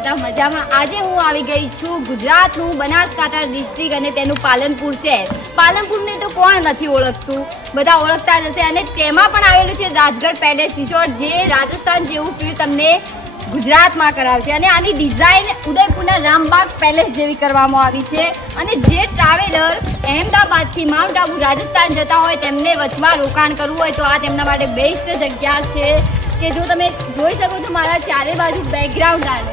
બધા મજામાં. આજે હું આવી ગઈ છું ગુજરાતનું બનાસકાંઠા ડિસ્ટ્રિક્ટ અને તેનું પાલનપુર શહેર. પાલનપુરને તો કોણ નથી ઓળખતું, બધા ઓળખતા જ હશે. અને તેમાં પણ આવેલું છે રાજગઢ પેલેસ રિસોર્ટ, જે રાજસ્થાન જેવું ફીલ તમને ગુજરાતમાં કરાવશે. અને આની ડિઝાઇન ઉદયપુરના રામબાગ પેલેસ જેવી કરવામાં આવી છે. અને જે ટ્રાવેલર અહેમદાબાદથી માઉન્ટ આબુ રાજસ્થાન જતા હોય તેમને વચમાં રોકાણ કરવું હોય તો આ તેમના માટે બેસ્ટ જગ્યા છે. કે જો તમે જોઈ શકો છો મારા ચારે બાજુ બેકગ્રાઉન્ડ આવે,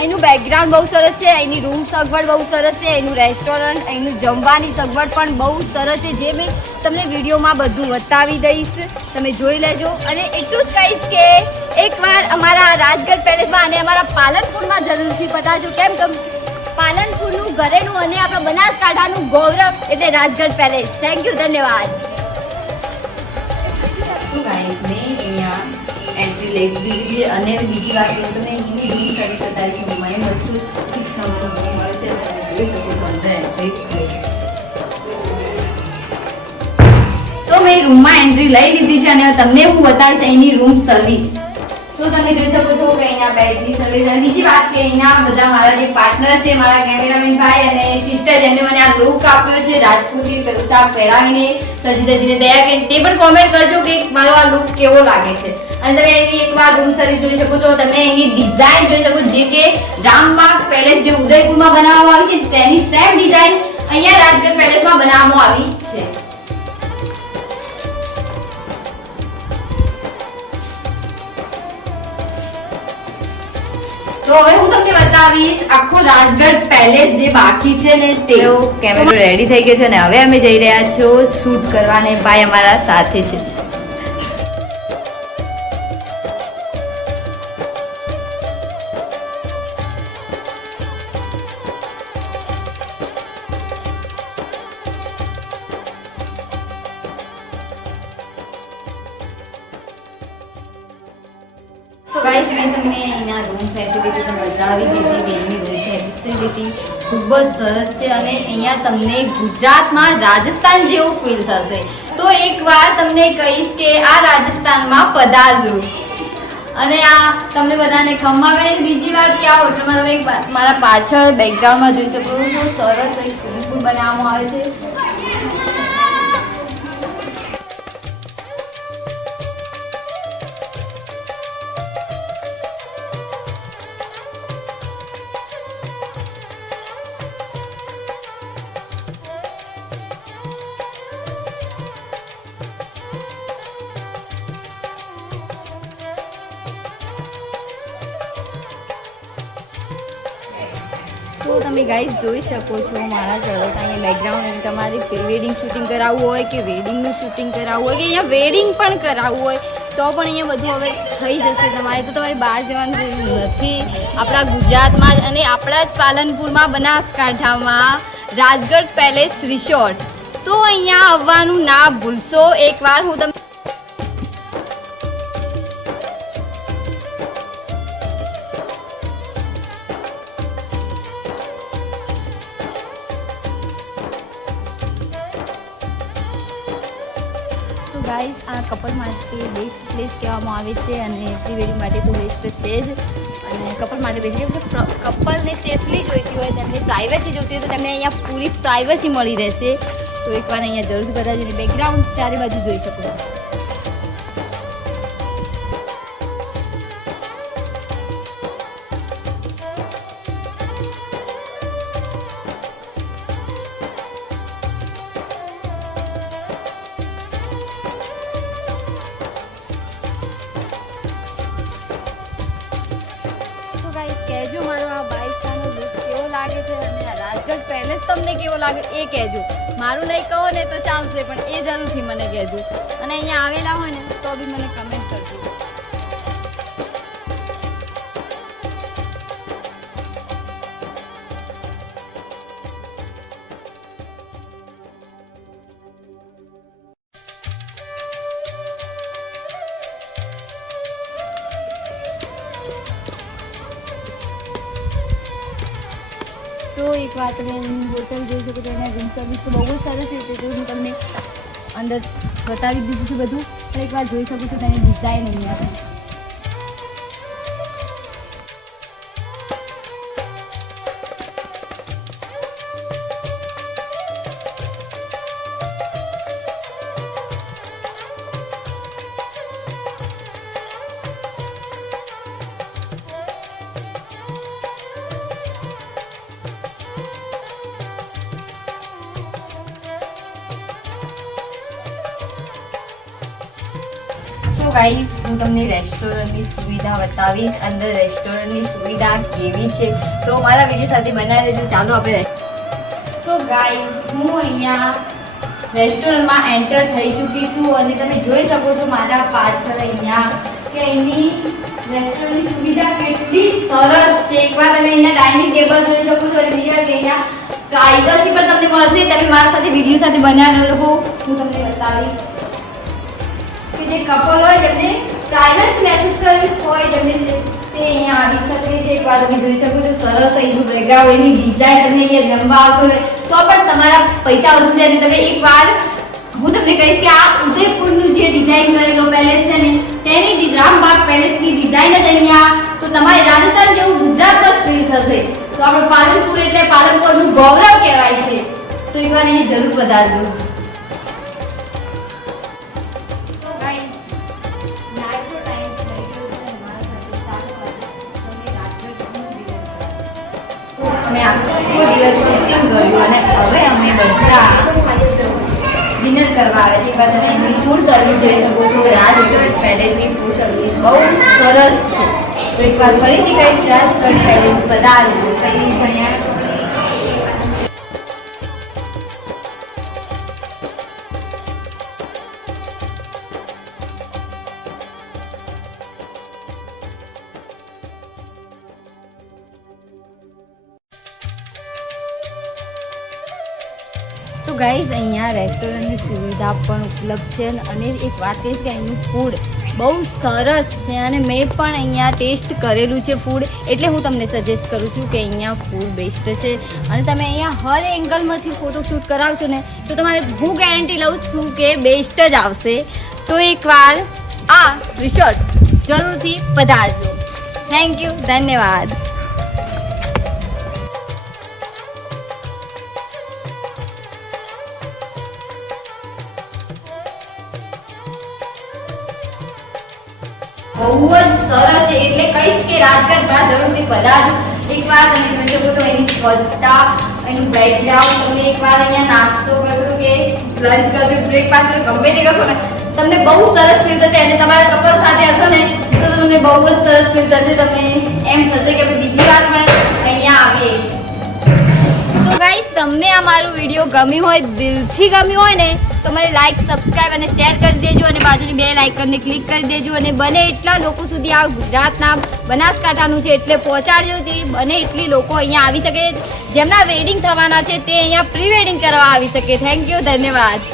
અહીંનું બેકગ્રાઉન્ડ બહુ સરસ છે, અહીંની રૂમ સગવડ બહુ સરસ છે, અહીંનું રેસ્ટોરન્ટ, અહીંનું જમવાની સગવડ પણ બહુ સરસ છે, જે મેં તમને વિડીયોમાં બધું બતાવી દઈશ, તમે જોઈ લેજો. અને એટલું જ કહીશ કે એકવાર અમારા રાજગઢ પેલેસમાં અને અમારા પાલનપુરમાં જરૂરથી પધારજો. કેમ કે પાલનપુરનું ઘરેનું અને આપણા બનાસકાંઠાનું ગૌરવ એટલે રાજગઢ પેલેસ. થેન્ક યુ, ધન્યવાદ. એન્ટ્રી લઈ દીધી છે. અને બીજી વાત કરું તો મેં એની રૂમ સર્વિસ બતાવી છે. મને વસ્તુ 6 નંબરનો રૂમ મળે છે, તમે જોઈ શકો છો અંદર એન્ટ્રી. તો મેં રૂમમાં એન્ટ્રી લઈ લીધી છે અને તમને હું બતાવીશ એની રૂમ સર્વિસ. તો તમે જોઈ શકો છો કે અહીંયા બેડની સર્વિસ. અને બીજી વાત કે અહીંયા બધા મારા જે પાર્ટનર છે, મારા કેમેરામેન ભાઈ અને સિસ્ટર, જેમને મને આ લુક આપ્યો છે રાજપૂતી પોશાક પહેરાવીને સજી ધજીને તૈયાર કરીને, તે પણ કોમેન્ટ કરજો કે મારો આ લુક કેવો લાગે છે. અને તમે એની એકવાર રૂમ સર્વિસ જોઈ શકો છો, તમે એની ડિઝાઇન જોઈ શકો, જે કે રામબાગ પેલેસ જે ઉદયપુરમાં બનાવવામાં આવી છે તેની સેમ ડિઝાઇન અહીંયા રાજગઢ પેલેસમાં બનાવવામાં આવી છે. તો હવે હું તમને બતાવીશ આખો રાજગઢ પેલેસ જે બાકી છે ને તેનો કેમેરો રેડી થઈ ગયો છે અને હવે અમે જઈ રહ્યા છો શૂટ કરવાને. ભાઈ અમારા સાથે છે. તો ગાઈસ, મેં તમને અહીંના રૂમ ફેસિલિટી પણ બતાવી દીધી કે એની રૂમ ફેસિલિટી ખૂબ જ સરસ છે અને અહીંયા તમને ગુજરાતમાં રાજસ્થાન જેવું ફીલ થશે. તો એકવાર તમને કહીશ કે આ રાજસ્થાનમાં પધારજો. અને આ તમને બધાને ખમ્મા ગણે. બીજી વાત કે આ હોટલમાં તમે મારા પાછળ બેકગ્રાઉન્ડમાં જોઈ શકો છો, સરસ એક સ્વિમિંગ પૂલ બનાવવામાં આવે છે. તો તમે ગાઈઝ જોઈ શકો છો મારા સરસ અહીંયા બેકગ્રાઉન્ડ. તમારે પ્રી વેડિંગ શૂટિંગ કરાવવું હોય કે વેડિંગનું શૂટિંગ કરાવવું હોય કે અહીંયા વેડિંગ પણ કરાવવું હોય તો પણ અહીંયા બધું હવે થઈ જશે તમારે. તો તમારે બહાર જવાનું જરૂર નથી. આપણા ગુજરાતમાં જ અને આપણા જ પાલનપુરમાં બનાસકાંઠામાં રાજગઢ પેલેસ રિસોર્ટ. તો અહીંયા આવવાનું ના ભૂલશો. એકવાર હું તમને ગાઈઝ આ કપલ માટે બેસ્ટ પ્લેસ કહેવામાં આવે છે અને પ્રી વેડિંગ માટે તો બેસ્ટ છે જ. અને કપલ માટે બેસ્ટ કેમ કે કપલને સેફલી જોઈતી હોય, તેમને પ્રાઇવસી જોઈતી હોય તો તેમને અહીંયા પૂરી પ્રાઇવસી મળી રહેશે. તો એકવાર અહીંયા જરૂરથી બતાવજો. બેકગ્રાઉન્ડ ચારે બાજુ જોઈ શકો છો. કહેજો મારો આ બાઈકનો લુક કેવો લાગે છે અને આ રાજગઢ પેલેસ તમને કેવો લાગે એ કહેજો. મારું નહીં કહો ને તો ચાલશે, પણ એ જરૂરથી મને કહેજો. અને અહીંયા આવેલા હોય ને તો બી મને કમેન્ટ કરજો. તો એકવાર તમે એની હોટલ જોઈ શકો છો. એના રૂમ સર્વિસ તો બહુ જ સરસ રીતે જો હું તમને અંદર બતાવી દીધું છે બધું, પણ એકવાર જોઈ શકું છું તેની ડિઝાઇન અહીંયા. ગાઈસ હું તમને રેસ્ટોરન્ટની સુવિધા બતાવીશ. અંદર રેસ્ટોરન્ટની સુવિધા કેવી છે તો મારા વિડીયો સાથે બનાવી દેજો. ચાલો આપણે તો ગાઈસ હું અહીંયા રેસ્ટોરન્ટમાં એન્ટર થઈ ચૂકી છું અને તમે જોઈ શકો છો મારા પાછળ અહીંયા કે અહીંની રેસ્ટોરન્ટની સુવિધા કેટલી સરસ છે. એકવાર તમે અહીંયા ડાઇનિંગ ટેબલ જોઈ શકો છો અને બીજા કે અહીંયા પ્રાઇવસી પણ તમને મળશે. તમે મારા સાથે વિડીયો સાથે બનાવી લોકો હું તમને બતાવીશ જે કપલ હોય જેમને પ્રાઇવસી મહેસૂસ કરવી હોય જેમને તે અહીંયા આવી શકે છે. એકવાર તમે જોઈ શકો છો સરસ અહીંનું બેકગ્રાઉન્ડ એની ડિઝાઇન. તમે અહીંયા જમવા આવશો ને તો પણ તમારા પૈસા વસૂલ થાય. તમે એકવાર હું તમને કહીશ કે આ ઉદયપુરનું જે ડિઝાઇન કરેલો પેલેસ છે ને તેની રામબાગ પેલેસની ડિઝાઇન જ અહીંયા તો તમારે રાજસ્થાન જેવું ગુજરાતમાં જ ફીલ થશે. તો આપણું પાલનપુર એટલે પાલનપુરનું ગૌરવ કહેવાય છે. તો એકવાર અહીંયા જરૂર પધારજો. અમે આખો દિવસ શૂટિંગ કર્યું અને હવે અમે બધા ડિનર કરવા આવે છે. એકવાર તમે એની ફૂડ સર્વિસ જોઈ શકો છો. રાજગઢ પેલેસની ફૂડ સર્વિસ બહુ સરસ છે. તો એકવાર ફરીથી કહીશ રાજગઢ પેલેસ પધારજો. કઈ ભણ્યા તો ગાઈઝ અહીંયા રેસ્ટોરન્ટની સુવિધા પણ ઉપલબ્ધ છે અને એક વાત કહીશ કે અહીંનું ફૂડ બહુ સરસ છે અને મેં પણ અહીંયા ટેસ્ટ કરેલું છે ફૂડ એટલે હું તમને સજેસ્ટ કરું છું કે અહીંયા ફૂડ બેસ્ટ છે. અને તમે અહીંયા હર એંગલમાંથી ફોટોશૂટ કરાવશો ને તો તમારે હું ગેરંટી લઉં છું કે બેસ્ટ જ આવશે. તો એકવાર આ રિસોર્ટ જરૂરથી પધારજો. થેન્ક યુ, ધન્યવાદ. બહુ જ સરસ છે એટલે કહીશ કે રાજગઢમાં જરૂરથી પધારજો. એકવાર તમે જોઈ શકો તો એની સ્વચ્છતા એનું બેકગ્રાઉન્ડ. તમે એકવાર અહીંયા નાસ્તો કરશો કે લંચ કરશો બ્રેકફાસ્ટ ગમે તે કરશો ને તમને બહુ સરસ ફીલ થશે. અને તમારા કપલ સાથે હશો ને તો તમને બહુ જ સરસ ફીલ થશે. તમને એમ થશે કે બીજી વાર પણ અહીંયા આવીએ. તો ગાઈસ તમને આ મારું વિડીયો ગમ્યું હોય દિલથી ગમ્યું હોય ને તો મને લાઈક સબસ્ક્રાઈબ અને શેર કરી દેજો અને બાજુની બે લાઇકનને ક્લિક કરી દેજો અને બને એટલા લોકો સુધી આ ગુજરાતના બનાસકાંઠાનું છે એટલે પહોંચાડજો. તે બને એટલી લોકો અહીંયા આવી શકે જેમના વેડિંગ થવાના છે તે અહીંયા પ્રી વેડિંગ કરવા આવી શકે. થેન્ક યુ, ધન્યવાદ.